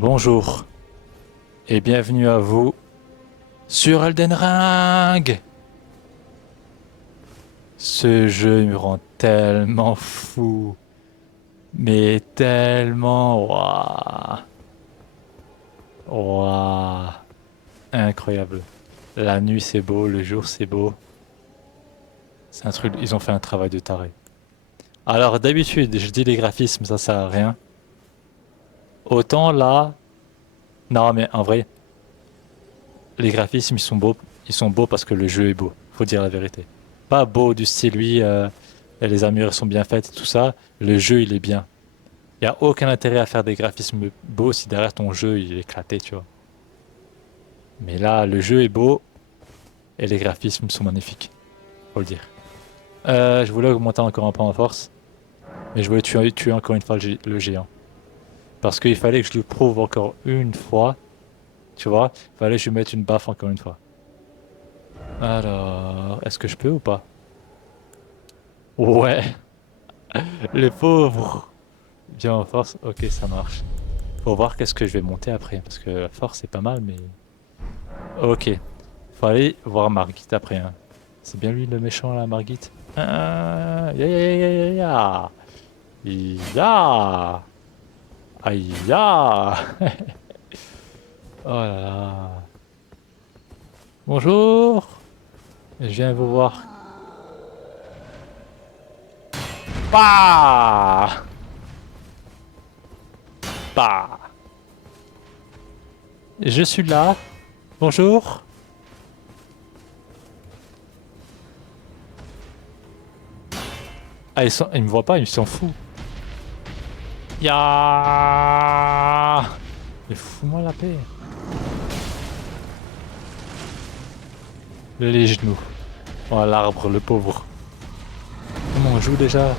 Bonjour et bienvenue à vous sur Elden Ring. Ce jeu me rend tellement fou, mais tellement waouh, incroyable. La nuit c'est beau, le jour c'est beau. C'est un truc, ils ont fait un travail de taré. Alors d'habitude, je dis les graphismes, ça sert à rien. Autant là, non mais en vrai, les graphismes ils sont beaux parce que le jeu est beau. Faut dire la vérité. Pas beau du style oui, les armures sont bien faites et tout ça. Le jeu il est bien. Il y a aucun intérêt à faire des graphismes beaux si derrière ton jeu il est éclaté, tu vois. Mais là, le jeu est beau et les graphismes sont magnifiques. Faut le dire. Je voulais augmenter encore un peu en force, mais je voulais tuer encore une fois le géant. Parce qu'il fallait que je lui prouve encore une fois, tu vois. Il fallait que je lui mette une baffe encore une fois. Alors, est-ce que je peux ou pas? Ouais, les pauvres. Bien en force, ok, ça marche. Faut voir qu'est-ce que je vais monter après, parce que la force c'est pas mal, mais... Ok, faut aller voir Margit après, hein. C'est bien lui le méchant là, Margit. Ya ya ya ya ya ya. Ya. Aïe ya. Oh là là. Bonjour. Je viens vous voir. Bah. Bah. Je suis là. Bonjour. Ah, ils me voient pas, ils s'en foutent. Ya. Mais fous-moi la paix. Les genoux. Oh, l'arbre, le pauvre. Comment on joue déjà?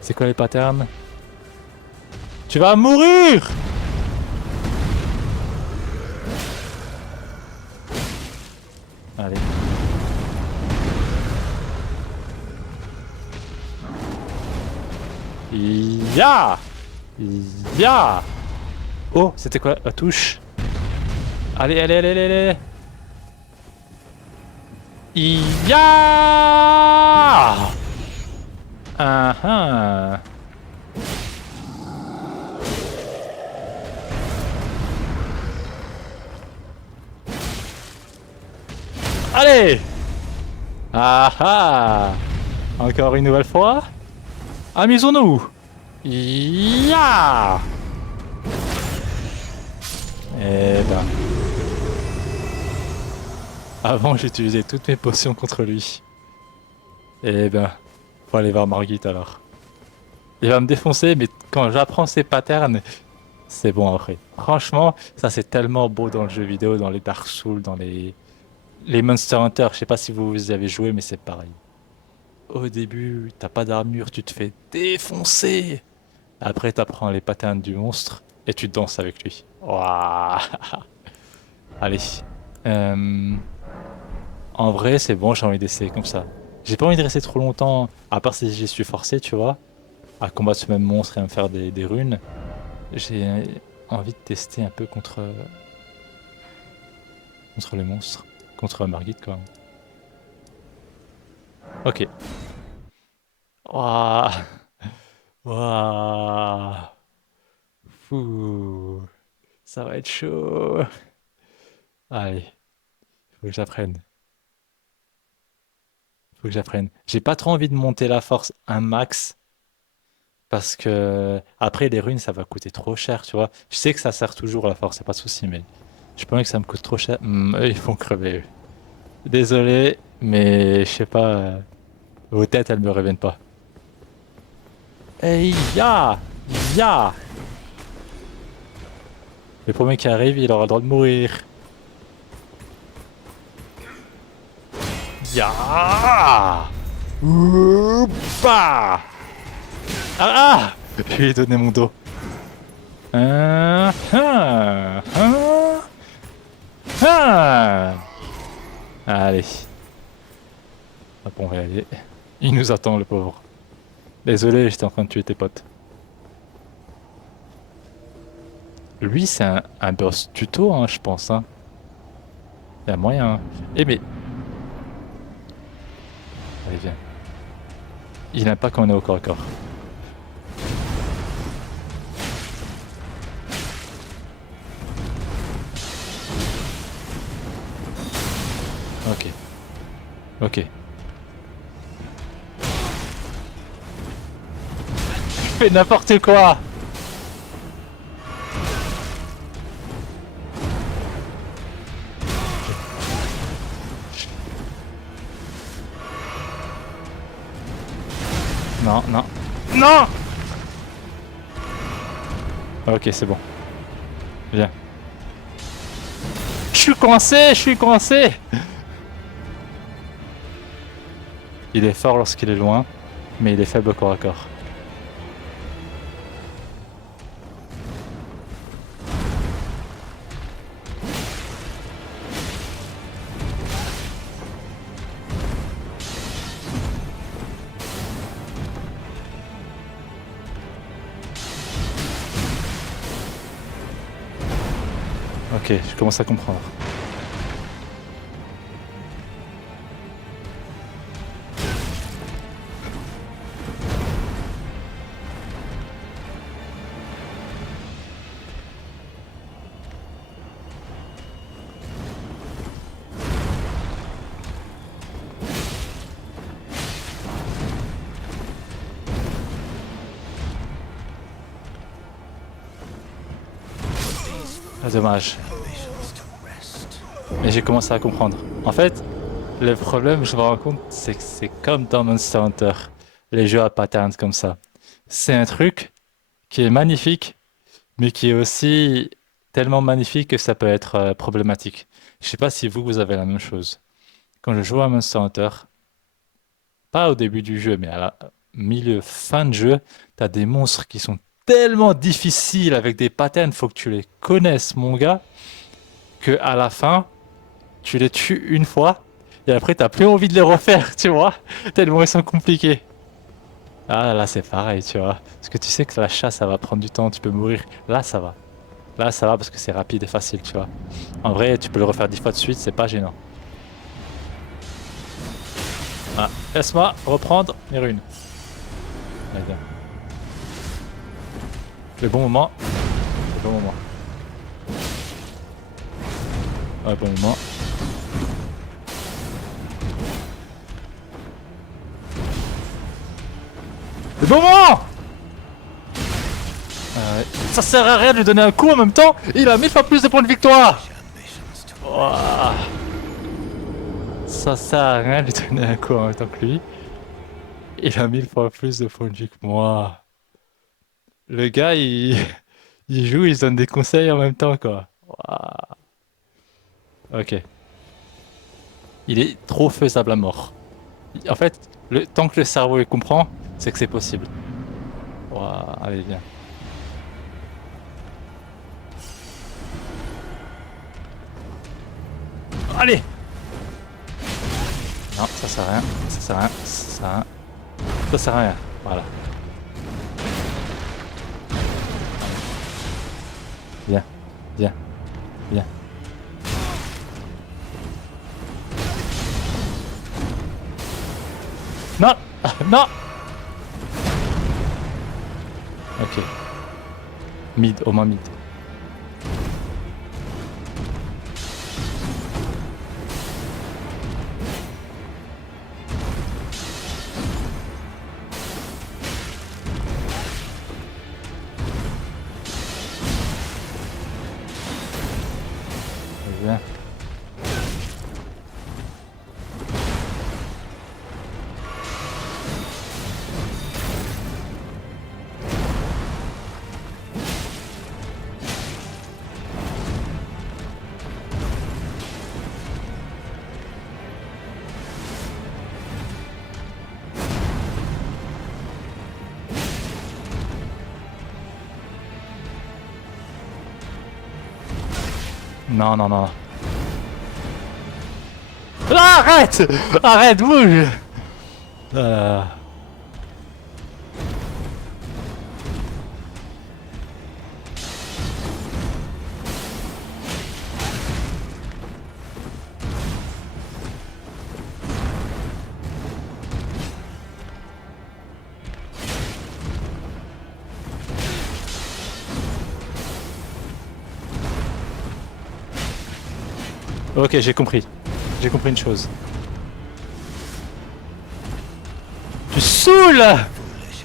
C'est quoi les patterns? Tu vas mourir! Allez. Ya! Ya! Oh, c'était quoi la touche? Allez, allez, allez, allez, allez! Ya! Ah ah! Allez! Ah ah! Encore une nouvelle fois? Amusons-nous! Ya! Eh ben, avant j'utilisais toutes mes potions contre lui. Eh ben, faut aller voir Margit alors. Il va me défoncer, mais quand j'apprends ses patterns, c'est bon après. Franchement, ça c'est tellement beau dans le jeu vidéo, dans les Dark Souls, dans les Monster Hunter. Je sais pas si vous y avez joué, mais c'est pareil. Au début, t'as pas d'armure, tu te fais défoncer. Après, t'apprends les patterns du monstre et tu danses avec lui. Waouh. Allez. Euh, En vrai, c'est bon, j'ai envie d'essayer comme ça. J'ai pas envie de rester trop longtemps, à part si j'y suis forcé, tu vois, à combattre ce même monstre et à me faire des runes. J'ai envie de tester un peu contre les monstres. Contre Margit, quoi. Ok. Waouh. Waouh. Fou. Ça va être chaud. Allez, faut que j'apprenne. Faut que j'apprenne. J'ai pas trop envie de monter la force un max. Parce que après les runes ça va coûter trop cher, tu vois. Je sais que ça sert toujours la force, c'est pas de souci, mais je pense que ça me coûte trop cher. Eux, ils vont crever. Eux. Désolé, mais je sais pas. Vos têtes elles me reviennent pas. Hey ya! Ya! Le premier qui arrive, il aura le droit de mourir. Ya! Oupa! Ah! Je lui ai donné mon dos. Ah, ah, ah, ah. Allez. Hop, on va y aller. Il nous attend, le pauvre. Désolé, j'étais en train de tuer tes potes. Lui, c'est un boss tuto, hein, je pense. Hein. Il y a moyen. Hein. Eh, mais. Allez, viens. Il n'aime pas quand on est au corps à corps. Ok. Ok. Fais n'importe quoi! Non, non. Non! Ok, c'est bon. Viens. Je suis coincé! Je suis coincé! Il est fort lorsqu'il est loin, mais il est faible au corps à corps. Ok, je commence à comprendre. Ah, dommage. Mais j'ai commencé à comprendre. En fait, le problème, je me rends compte, c'est que c'est comme dans Monster Hunter, les jeux à patterns comme ça. C'est un truc qui est magnifique, mais qui est aussi tellement magnifique que ça peut être problématique. Je sais pas si vous avez la même chose. Quand je joue à Monster Hunter, pas au début du jeu, mais à la milieu, fin de jeu, t'as des monstres qui sont tellement difficiles avec des patterns, faut que tu les connaisses, mon gars, que à la fin, tu les tues une fois, et après t'as plus envie de les refaire, tu vois, tellement ils sont compliqués. Ah là c'est pareil, tu vois, parce que tu sais que la chasse ça va prendre du temps, tu peux mourir. Là ça va. Là ça va parce que c'est rapide et facile, tu vois. En vrai, tu peux le refaire 10 fois de suite, c'est pas gênant. Ah, laisse-moi reprendre mes runes. Allez, viens. Le bon moment. Le bon moment. Ouais, bon moment. Le bon moment. Ça sert à rien de lui donner un coup en même temps, il a 1000 fois plus de points de victoire. Ouah. Ça sert à rien de lui donner un coup en même temps que lui. Il a 1000 fois plus de points de vie que moi. Le gars, il joue, il se donne des conseils en même temps, quoi. Ouah. Ok. Il est trop faisable à mort. En fait, tant que le cerveau il comprend, c'est que c'est possible. Ouah, allez, viens. Allez! Non, ça sert à rien. Ça sert à rien. Ça sert à rien. Ça sert à rien. Voilà. Viens. Viens. Viens. Non! Non! Ok. Mid, au moins mid. Viens. Non, non, non. Ah, arrête! Arrête, bouge! Euh, Ok, j'ai compris. J'ai compris une chose. Tu saoules!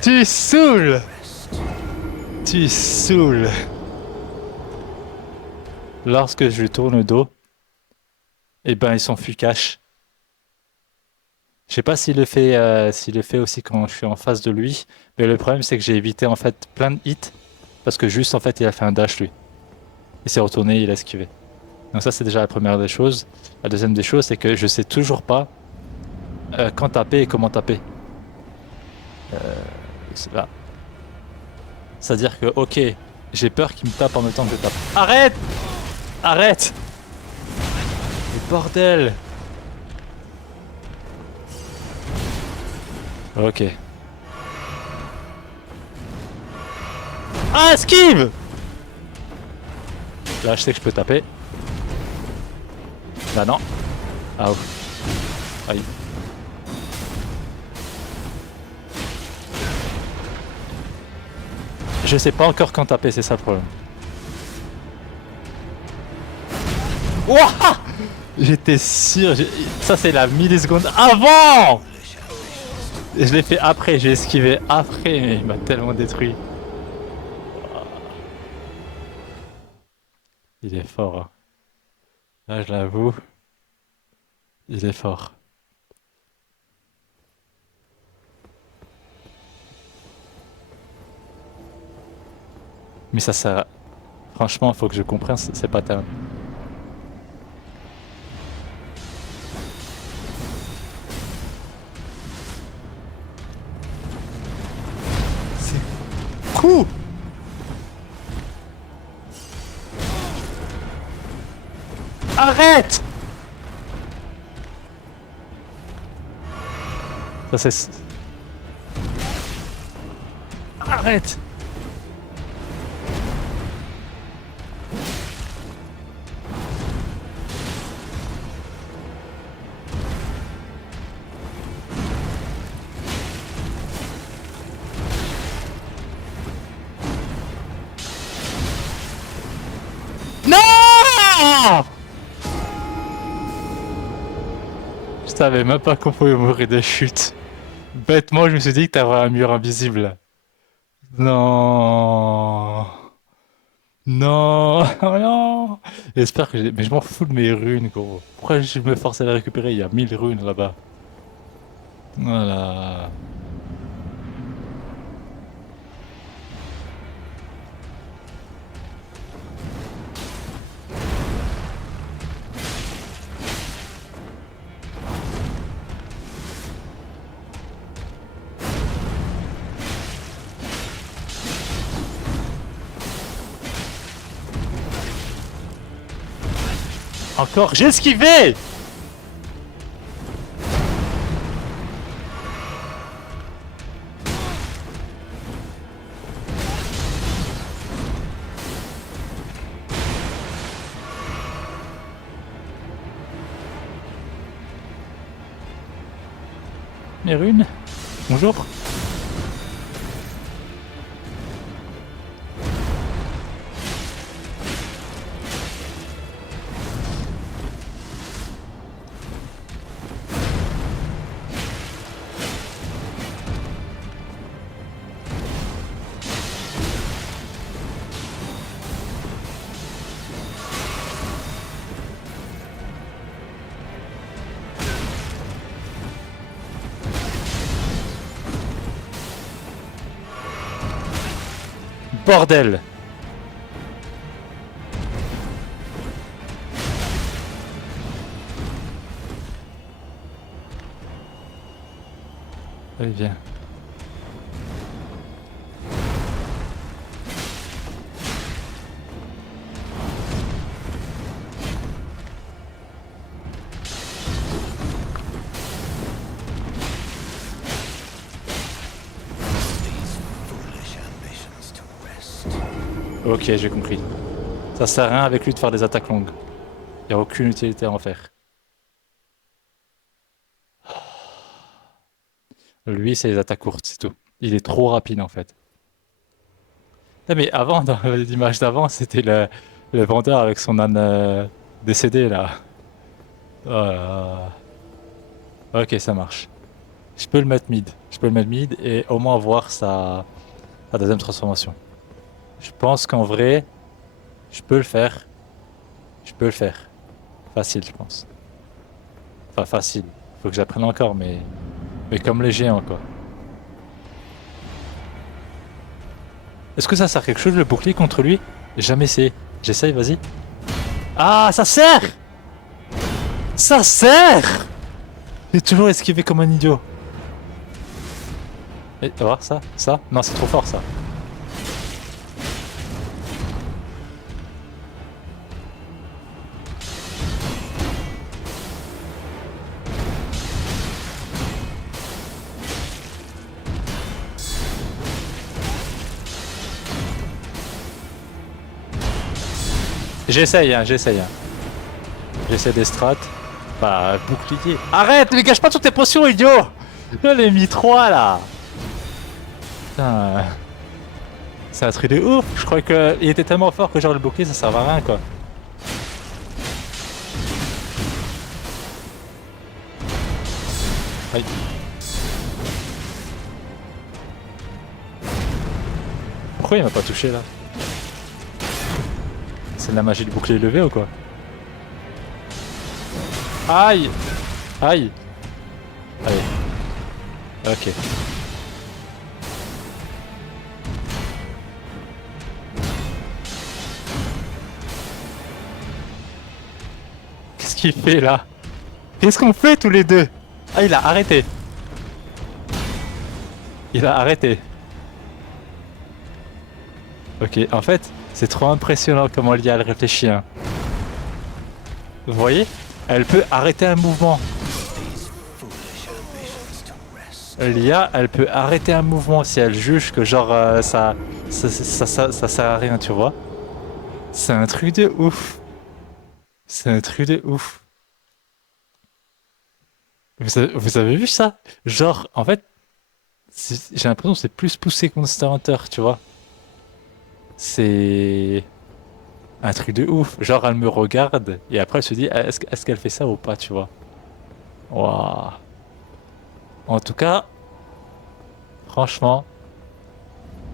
Tu saoules! Tu saoules! Lorsque je lui tourne le dos, eh ben il s'enfuit cache. Je sais pas s'il le fait aussi quand je suis en face de lui, mais le problème c'est que j'ai évité en fait plein de hits parce que juste en fait il a fait un dash lui. Il s'est retourné, il a esquivé. Donc ça c'est déjà la première des choses. La deuxième des choses c'est que je sais toujours pas quand taper et comment taper. C'est là. C'est-à-dire que ok, j'ai peur qu'il me tape en même temps que je tape. Arrête! Arrête! Mais bordel! Ok. Ah, esquive! Là, je sais que je peux taper. Là, non. Ah, ouf. Aïe. Je sais pas encore quand taper, c'est ça le problème. Ouah! J'étais sûr. Ça, c'est la milliseconde avant! Je l'ai fait après, j'ai esquivé après, mais il m'a tellement détruit. Il est fort, hein. Là, je l'avoue, il est fort. Mais ça sert. Franchement, faut que je comprenne, c'est pas tellement. Coup! Arrête! Ça, c'est. Arrête! Non! Je savais même pas qu'on pouvait mourir de chute. Bêtement, je me suis dit que t'avais un mur invisible. Non. Non. Non. J'espère que j'ai. Mais je m'en fous de mes runes, gros. Pourquoi je me force à les récupérer? Il y a 1000 runes là-bas. Voilà. Encore, j'ai esquivé! Mes runes? Bonjour. Bordel! Allez, viens. Ok, j'ai compris. Ça sert à rien avec lui de faire des attaques longues. Il n'y a aucune utilité à en faire. Lui, c'est les attaques courtes, c'est tout. Il est trop rapide en fait. Non, mais avant, dans l'image d'avant, c'était le vendeur avec son âne décédé là. Oh là là. Ok, ça marche. Je peux le mettre mid. Je peux le mettre mid et au moins voir sa deuxième transformation. Je pense qu'en vrai, je peux le faire. Je peux le faire. Facile, je pense. Enfin, facile. Faut que j'apprenne encore, mais comme les géants, quoi. Est-ce que ça sert à quelque chose le bouclier contre lui? J'ai jamais essayé. J'essaye, vas-y. Ah, ça sert! Ça sert! J'ai toujours esquivé comme un idiot. Et, tu vas voir ça? Ça? Non, c'est trop fort ça. J'essaye, hein, j'essaye. Hein. J'essaie des strats. Bah, bouclier. Arrête, mais gâche pas toutes tes potions, idiot! J'en ai mis 3 là! Putain. C'est un truc de ouf! Je crois qu'il était tellement fort que genre le bouclier ça sert à rien quoi. Aïe. Pourquoi il m'a pas touché là? C'est de la magie du bouclier levé ou quoi? Aïe! Aïe! Allez. Ok. Qu'est-ce qu'il fait là? Qu'est-ce qu'on fait tous les deux? Ah, il a arrêté. Il a arrêté. Ok, en fait, c'est trop impressionnant comment l'IA elle réfléchit. Hein. Vous voyez? Elle peut arrêter un mouvement. L'IA, elle peut arrêter un mouvement si elle juge que genre ça sert à rien, tu vois. C'est un truc de ouf. C'est un truc de ouf. Vous avez vu ça? Genre, en fait, j'ai l'impression que c'est plus poussé que Monster Hunter, tu vois. C'est un truc de ouf. Genre, elle me regarde et après elle se dit, ah, est-ce qu'elle fait ça ou pas, tu vois. Waouh. En tout cas, franchement,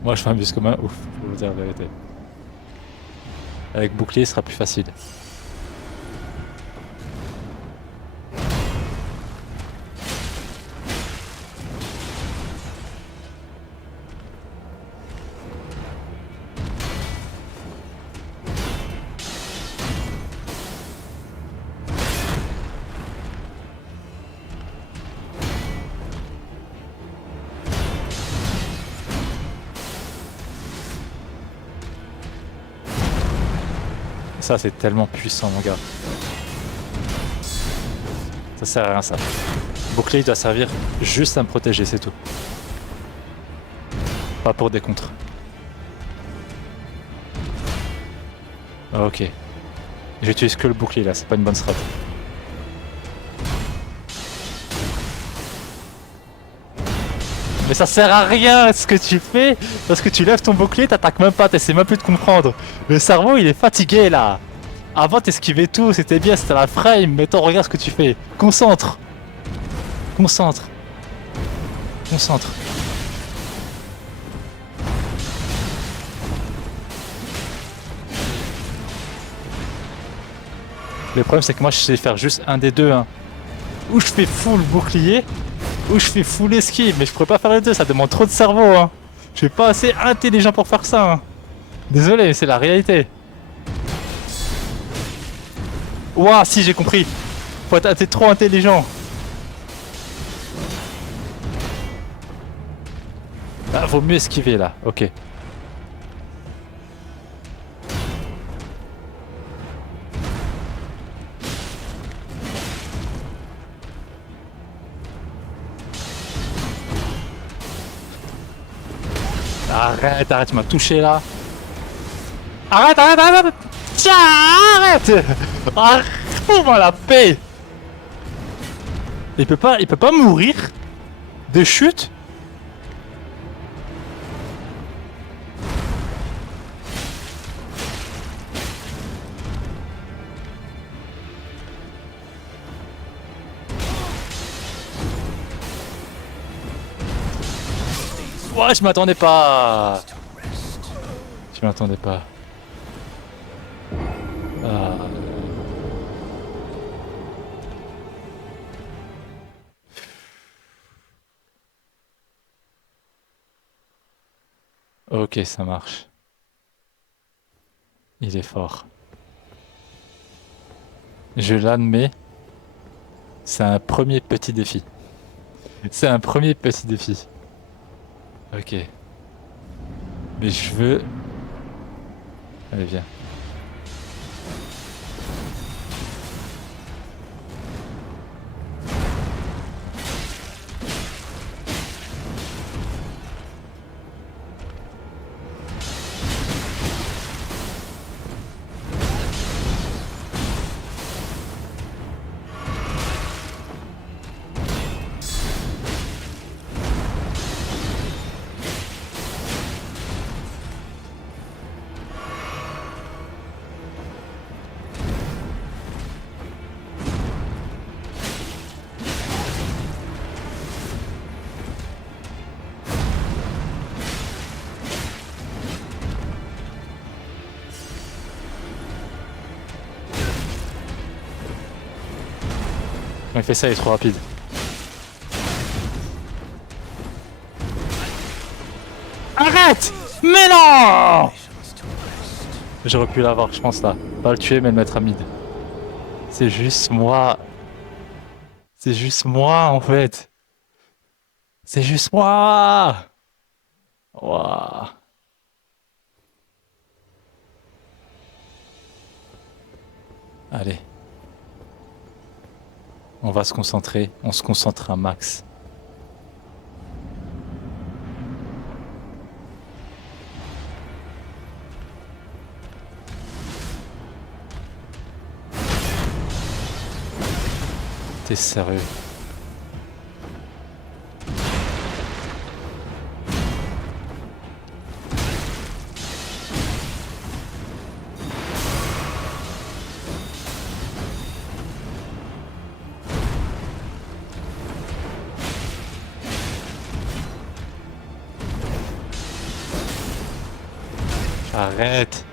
moi je m'amuse comme un ouf, je vais vous dire la vérité. Avec bouclier, ce sera plus facile. Ça, c'est tellement puissant, mon gars. Ça sert à rien, ça. Bouclier, il doit servir juste à me protéger, c'est tout. Pas pour des contres. Ok. J'utilise que le bouclier, là. C'est pas une bonne strat. Mais ça sert à rien ce que tu fais parce que tu lèves ton bouclier, t'attaques même pas, t'essaies même plus de comprendre. Le cerveau il est fatigué là. Avant t'esquivais tout, c'était bien, c'était la frame. Maintenant regarde ce que tu fais. Concentre. Concentre. Concentre. Le problème c'est que moi je sais faire juste un des deux. Hein. Ou je fais full bouclier, ou je fais full esquive. Mais je pourrais pas faire les deux, ça demande trop de cerveau. Hein. Je suis pas assez intelligent pour faire ça. Hein. Désolé, mais c'est la réalité. Ouah, si j'ai compris. T'es trop intelligent. Ah, vaut mieux esquiver là, ok. Arrête, arrête, tu m'as touché là. Arrête, arrête, arrête, arrête. Tiens, arrête. Arrête, fous-moi la paix. Il peut pas mourir de chute. Ouais, je m'attendais pas. Je m'attendais pas. Ah. Ok, ça marche. Il est fort. Je l'admets, c'est un premier petit défi. C'est un premier petit défi. Ok. Mais je veux... Allez, viens. Quand il fait ça, il est trop rapide. Arrête! Mais non! J'aurais pu l'avoir, je pense là. Pas le tuer, mais le mettre à mid. C'est juste moi. C'est juste moi, en fait. C'est juste moi! Waouh. Allez. On va se concentrer. On se concentre un max. T'es sérieux? Arrête!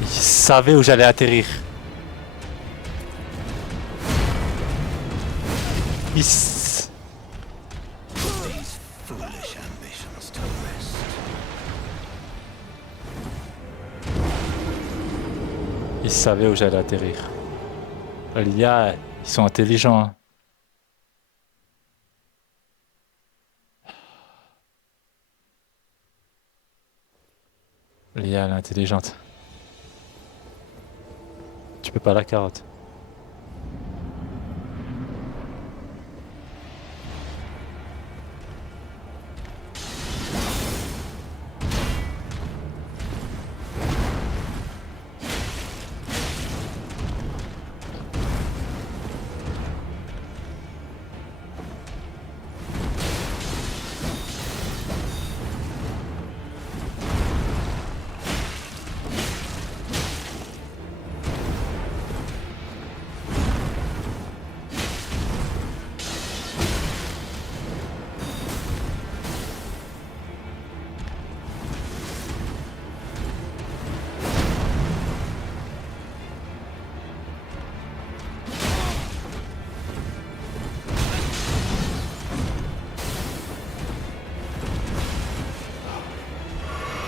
Il savait où j'allais atterrir. Il, s- il savait où j'allais atterrir. L'IA, ils sont intelligents, hein. L'IA, elle est intelligente. Tu peux pas la carotte.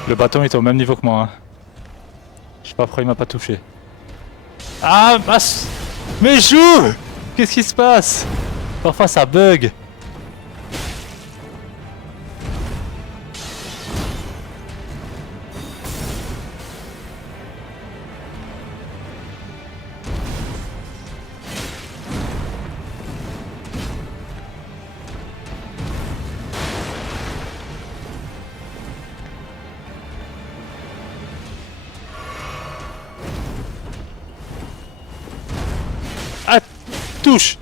Le bâton était au même niveau que moi, hein. Je sais pas pourquoi il m'a pas touché. Ah, mais joue! Qu'est-ce qui se passe? Parfois ça bug. Ah, touche!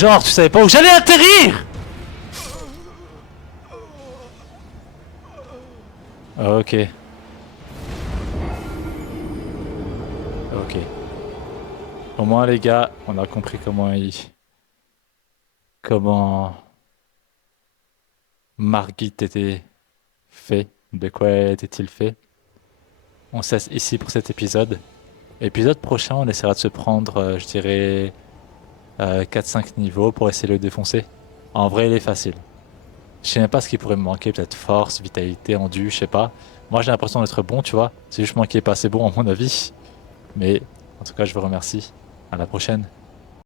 Genre, tu savais pas où j'allais atterrir! Ok. Ok. Au moins, les gars, on a compris comment Margit était fait. De quoi était-il fait? On cesse ici pour cet épisode. Épisode prochain, on essaiera de se prendre, je dirais, 4-5 niveaux pour essayer de le défoncer. En vrai, il est facile. Je sais même pas ce qui pourrait me manquer, peut-être force, vitalité, endu, je sais pas. Moi, j'ai l'impression d'être bon, tu vois. C'est juste moi qui est pas assez bon à mon avis. Mais en tout cas, je vous remercie. À la prochaine.